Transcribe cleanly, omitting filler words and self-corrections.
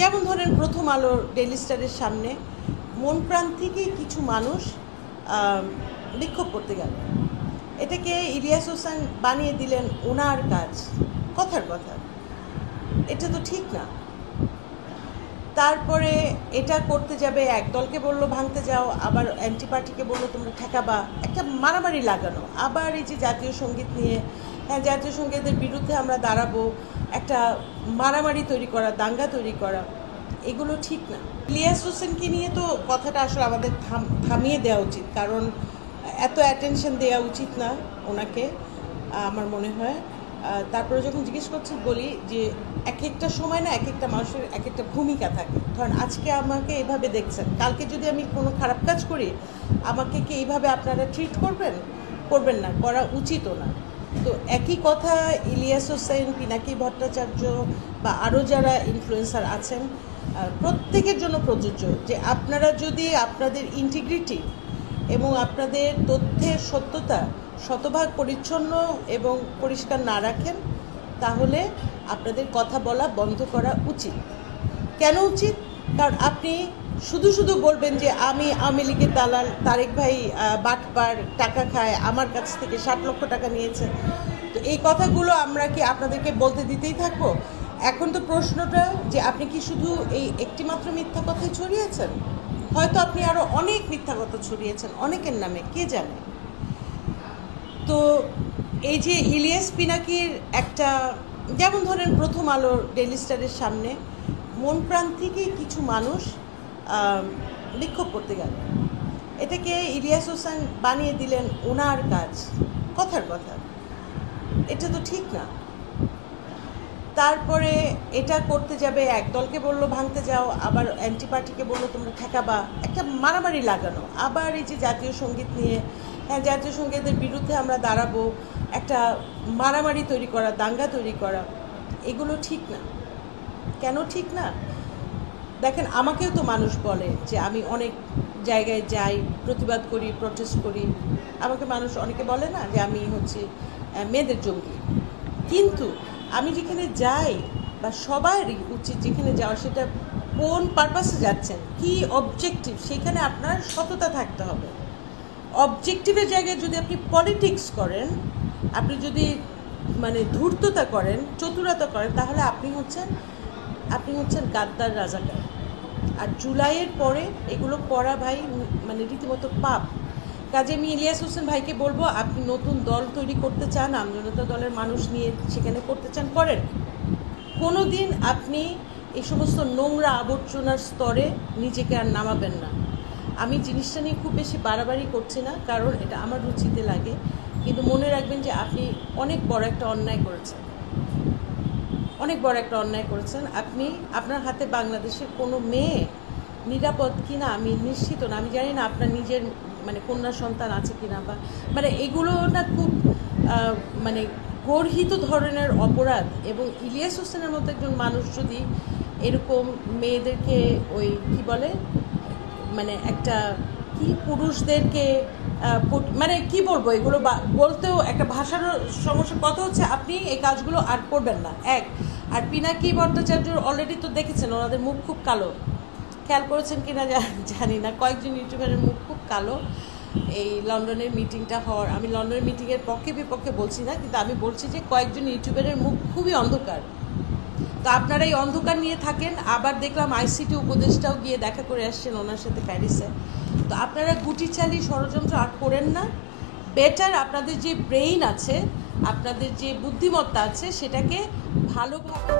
যেমন ধরেন প্রথম আলো ডেইলি স্টারের সামনে মন প্রাণ থেকেই কিছু মানুষ বিক্ষোভ করতে গেল। এটাকে ইলিয়াস হোসেন বানিয়ে দিলেন ওনার কাজ, কথার কথা। এটা তো ঠিক না। তারপরে এটা করতে যাবে, এক দলকে বললো ভাঙতে যাও, আবার অ্যান্টি পার্টিকে বললো তোমরা ঠেকাবা, একটা মারামারি লাগানো। আবার এই যে জাতীয় সঙ্গীত নিয়ে, হ্যাঁ জাতীয় সঙ্গীতের বিরুদ্ধে আমরা দাঁড়াবো, একটা মারামারি তৈরি করা, দাঙ্গা তৈরি করা, এগুলো ঠিক না। ইলিয়াস হোসেনকে নিয়ে তো কথাটা আসলে আমাদের থামিয়ে দেওয়া উচিত, কারণ এত অ্যাটেনশন দেওয়া উচিত না ওনাকে, আমার মনে হয়। তারপরে যখন জিজ্ঞেস করছি বলি যে এক একটা সময় না এক একটা মানুষের এক একটা ভূমিকা থাকে। ধরেন আজকে আমাকে এইভাবে দেখছেন, কালকে যদি আমি কোনো খারাপ কাজ করি আমাকে কি এইভাবে আপনারা ট্রিট করবেন? করবেন না, করা উচিতও না। তো একই কথা ইলিয়াস হোসেন, পিনাকি ভট্টাচার্য বা আরও যারা ইনফ্লুয়েন্সার আছেন, প্রত্যেকের জন্য প্রযোজ্য যে আপনারা যদি আপনাদের ইন্টিগ্রিটি এবং আপনাদের তথ্যের সত্যতা শতভাগ পরিচ্ছন্ন এবং পরিষ্কার না রাখেন, তাহলে আপনাদের কথা বলা বন্ধ করা উচিত। কেন উচিত? কারণ আপনি শুধু শুধু বলবেন যে আমি আওয়ামী লীগের দালাল, তারেক ভাই বাটপার, টাকা খায়, আমার কাছ থেকে 60 লক্ষ টাকা নিয়েছে। তো এই কথাগুলো আমরা কি আপনাদেরকে বলতে দিতেই থাকবো? এখন তো প্রশ্নটা যে আপনি কি শুধু এই একটি মাত্র মিথ্যা কথাই ছড়িয়েছেন? হয়তো আপনি আরও অনেক মিথ্যা কথা ছড়িয়েছেন অনেকের নামে, কে জানে। তো এই যে ইলিয়াস পিনাকির একটা, যেমন ধরেন প্রথম আলো ডেইলি স্টারের সামনে মন প্রাণ থেকেই কিছু মানুষ বিক্ষোভ করতে গেল। এটাকে ইলিয়াস হোসেন বানিয়ে দিলেন ওনার কাজ, কথার কথা। এটা তো ঠিক না। তারপরে এটা করতে যাবে, এক দলকে বললো ভাঙতে যাও, আবার অ্যান্টি পার্টিকে বললো তোমরা ঠেকাবা, একটা মারামারি লাগানো। আবার এই যে জাতীয় সঙ্গীত নিয়ে, হ্যাঁ জাতীয় সঙ্গীতের বিরুদ্ধে আমরা দাঁড়াবো, একটা মারামারি তৈরি করা, দাঙ্গা তৈরি করা, এগুলো ঠিক না। কেন ঠিক না? দেখেন, আমাকেও তো মানুষ বলে যে আমি অনেক জায়গায় যাই, প্রতিবাদ করি, প্রটেস্ট করি। আমাকে মানুষ অনেকে বলে না যে আমি হচ্ছে মেয়েদের জঙ্গি। কিন্তু আমি যেখানে যাই, বা সবারই উচিত যেখানে যাওয়া, সেটা কোন পারপাসে যাচ্ছেন, কি অবজেক্টিভ, সেখানে আপনার সততা থাকতে হবে। অবজেক্টিভের জায়গায় যদি আপনি পলিটিক্স করেন, আপনি যদি মানে ধূর্ততা করেন, চতুরতা করেন, তাহলে আপনি হচ্ছেন গাদ্দার, রাজাকার। আর জুলাইয়ের পরে এগুলো করা ভাই মানে রীতিমতো পাপ। কাজে আমি ইলিয়াস হোসেন ভাইকে বলবো, আপনি নতুন দল তৈরি করতে চান, আমজনতা দলের মানুষ নিয়ে সেখানে করতে চান, করেন। কোনো দিন আপনি এই সমস্ত নোংরা আবর্জনার স্তরে নিজেকে আর নামাবেন না। আমি জিনিসটা নিয়ে খুব বেশি বাড়াবাড়ি করছি না, কারণ এটা আমার রুচিতে লাগে। কিন্তু মনে রাখবেন যে আপনি অনেক বড় একটা অন্যায় করেছেন, অনেক বড় একটা অন্যায় করেছেন। আপনি, আপনার হাতে বাংলাদেশের কোনো মেয়ে নিরাপদ কিনা আমি নিশ্চিত না। আমি জানি না আপনার নিজের মানে কন্যা সন্তান আছে কিনা, বা মানে এগুলো না খুব মানে গর্হিত ধরনের অপরাধ। এবং ইলিয়াস হোসেনের মতো একজন মানুষ যদি এরকম মেয়েদেরকে ওই কি বলে মানে একটা কি পুরুষদেরকে মানে কি বলবো, এগুলো বলতেও একটা ভাষারও সমস্যা। কথা হচ্ছে আপনি এই কাজগুলো আর করবেন না, এক। আর পিনাকি ভট্টাচার্য অলরেডি তো দেখেছেন, ওনাদের মুখ খুব কালো। খেয়াল করেছেন কিনা জানি না, কয়েকজন ইউটিউবারের মুখ খুব কালো। এই লন্ডনের মিটিংটা হওয়ার, আমি লন্ডনের মিটিংয়ের পক্ষে বিপক্ষে বলছি না, কিন্তু আমি বলছি যে কয়েকজন ইউটিউবারের মুখ খুবই অন্ধকার। তো আপনারা এই অন্ধকার নিয়ে থাকেন। আবার দেখলাম আইসিটি উপদেষ্টাও গিয়ে দেখা করে আসছেন ওনার সাথে প্যারিসে। তো আপনারা গুটিচালি ষড়যন্ত্র আর করেন না। বেটার আপনাদের যে ব্রেইন আছে, আপনাদের যে বুদ্ধিমত্তা আছে, সেটাকে ভালোভাবে